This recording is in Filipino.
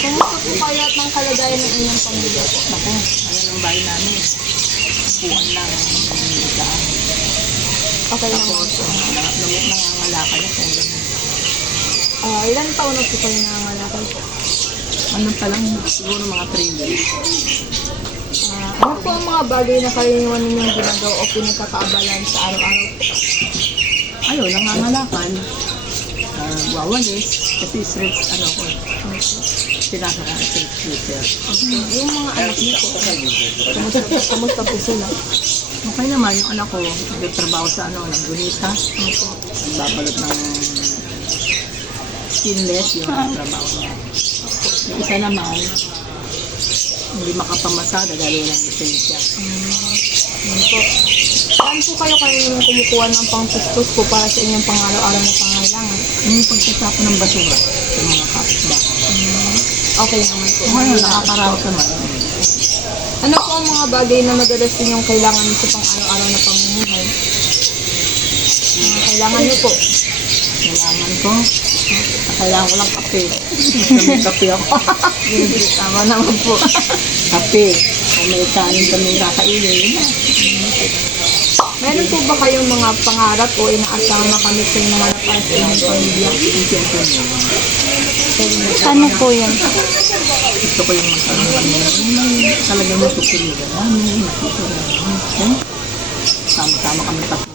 Kumusta po kayo at ng kalagayan ng inyong pamilya po? Ako, ayan ang bahay namin. Puan lang ang daan. Okay naman po. Nangangalakal ako gano'n. Ilan taon na po kayo nangangalakal po? Ano pa lang, siguro mga 3 years. Ano po ang mga bagay na karaniwan ninyong ginagawa o pinagkakaabalan sa araw-araw po? Ayun, nangangalakal. Wawalis. Kasi stress, ano ko, pinasa ka stress shooter. Okay. Yung mga anak niyo po, kumusta po sila? Okay naman, yung anak ko, nagtrabaho sa naggunita. Nagbabalot ng stainless yung trabaho niya. Yung isa naman, hindi makapamasa, dahil walang lisensya. Yun po. Saan po kayo kumukuha ng pang-tustos po para sa inyong pang-araw-araw na pangailangan? Yung pagsasapo ng basura sa mga kapitbahay. Okay naman po. Ngayon, nakakaraos naman. Ano po ang mga bagay na madalas ninyong kailangan sa pang-araw-araw na pamumuhay? Kailangan niyo po. Kailangan ko. Kailangan ko lang kape. May kape ako. Tama naman po. Kape. Kung may kanin kami kakainin, yun na. Meron po ba kayong mga pangarap o inaasang makamit sa mga para sa inyong pamilya? Ano po yan? Gusto ko yung magkaroon kami. Talagang natutuloy namin. Natutuloy namin. Sama-sama kami